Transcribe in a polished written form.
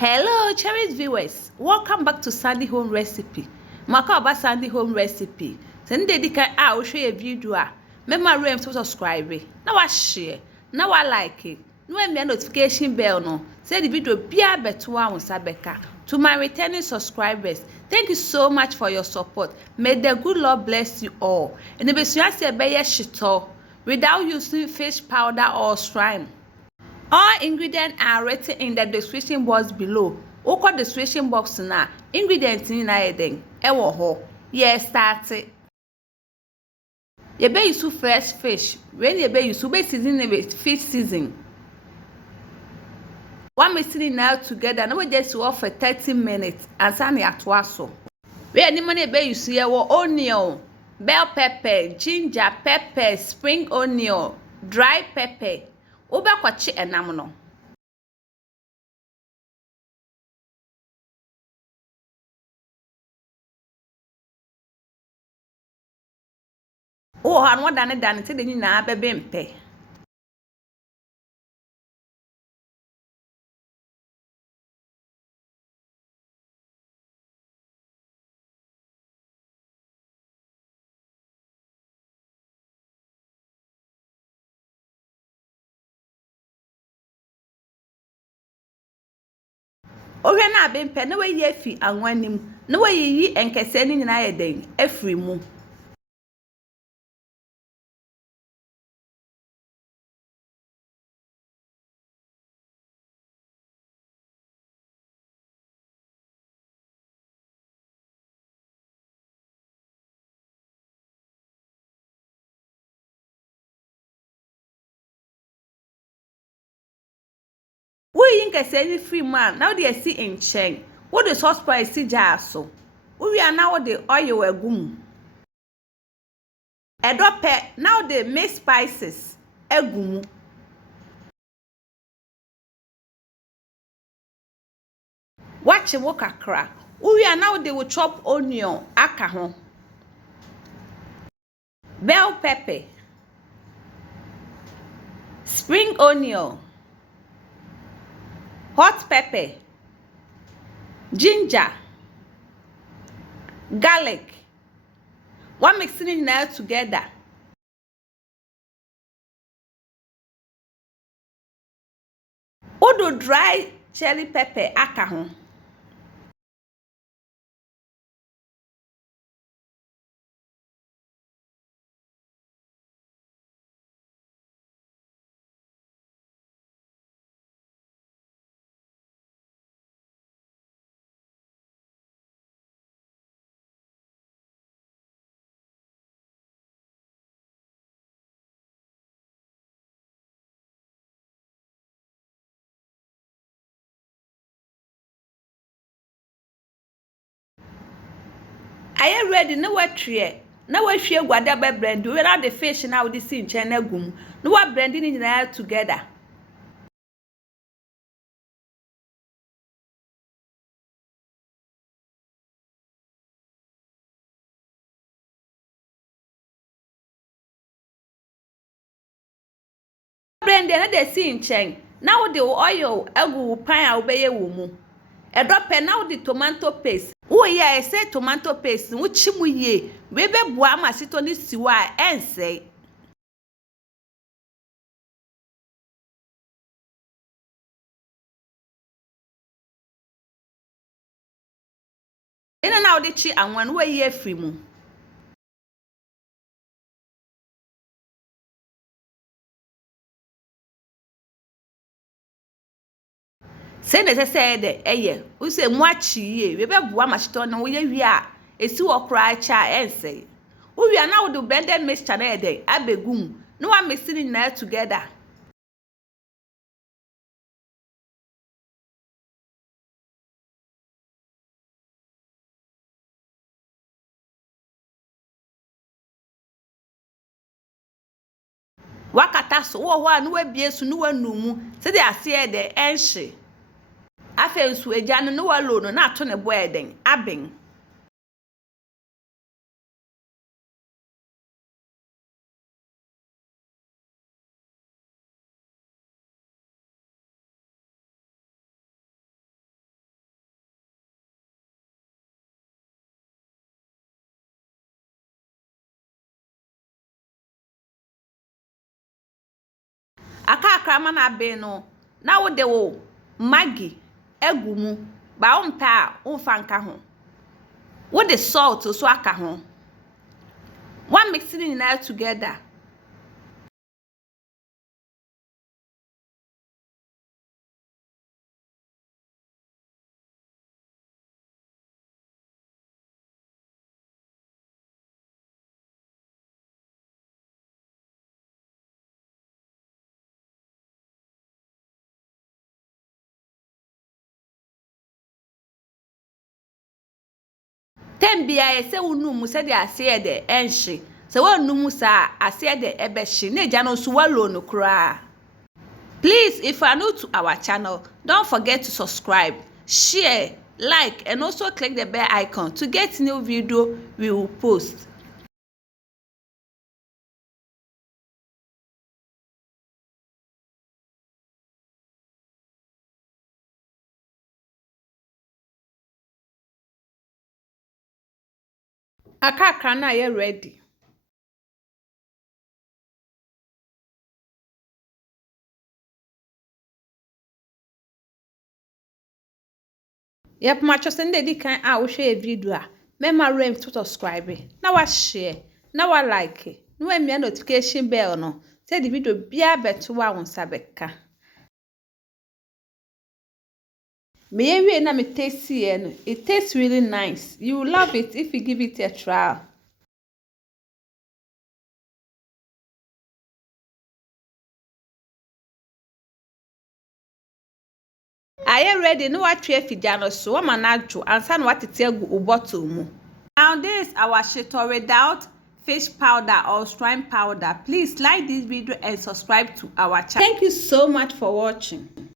Hello, cherished viewers. Welcome back to Sandy Home Recipe. Maka about Sandy Home Recipe. Send dedicate I'll show you a video. Remember to subscribe. Now I share. Now I like it. No me notification bell no. Say the video be a better one Sabeka. To my returning subscribers, thank you so much for your support. May the good Lord bless you all. And the best you say be Shito without using fish powder or slime. All ingredients are written in the description box below. Oko description box na ingredients ni na yeden. Ewo ho. Yes, start it. You be use fresh fish. When you be use be season with fish season. One mixing now together. No just work for 30 minutes and sani atwaso. We any money be use here onion, bell pepper, ginger pepper, spring onion, dry pepper. Oba kwachi enam no. Oh, and what done say the nyina bebe mpe. Ohwe na abempe na wayi afi anwanim na wayi enkese ni nyina yeden afri mu. Wayi enkese ni free man na de asi enchen. Wo de sauce price si jaaso. Wo wi ana wo de oil agum. Edope na wo de mix spices agum. Watch wo kakra. Wo wi ana wo de wo chop onion aka ho. Bell pepper. Spring onion. Hot pepper, ginger, garlic. One mixing it now together. Odo dry chili pepper aka. Are you ready? No what tray. Na wa hwie guada be blend. We na the fish na we see nchen na gum. No wa blending it now together. Blend na dey see nchen. Now the oil egu pan a obeye wo mu. Edope now the tomato paste. Oh yeah, I say tomato paste. Which mu ye? We be boa ma sito ni siwa ense. Ina na odi chi anwan we ye afri mu. Say na say de eye. We say mu achi ye. We be boa ma sito na we ye wi a esi wo kra cha ense. We na wo do blended mixture na de abegum. No one mixing it now together. Wakata so wo ho a no wabie so no wanumu se de ase e de enhye afa nsu agya no walo no na ato ne bo eden aben Akakra ma na be no. Na wo de wo Maggi egu mu. Ba o mpa a wo fa nka ho. Wo de salt so aka ho. One mixing it now together. Tembia ye se unum se de ase de enhye. Se wonum sa ase de ebehye. Na eja no so walo no kra. Please, if you are new to our channel, don't forget to subscribe, share, like, and also click the bell icon to get new video we will post. Akakra na ye ready. Yep, ma cho sende di kan a wo hwe video a. Mema rem to subscribe. Na wa share, na wa like. Na wa mia notification bell no. Say the video bia beto wa won sabeka. Me na me taste no. It tastes really nice. You will love it if you give it a try. Are you ready? No what tray fidano so wa manadwo ansa na watete agu bottle mu. Now this is our shito without fish powder or shrimp powder. Please like this video and subscribe to our channel. Thank you so much for watching.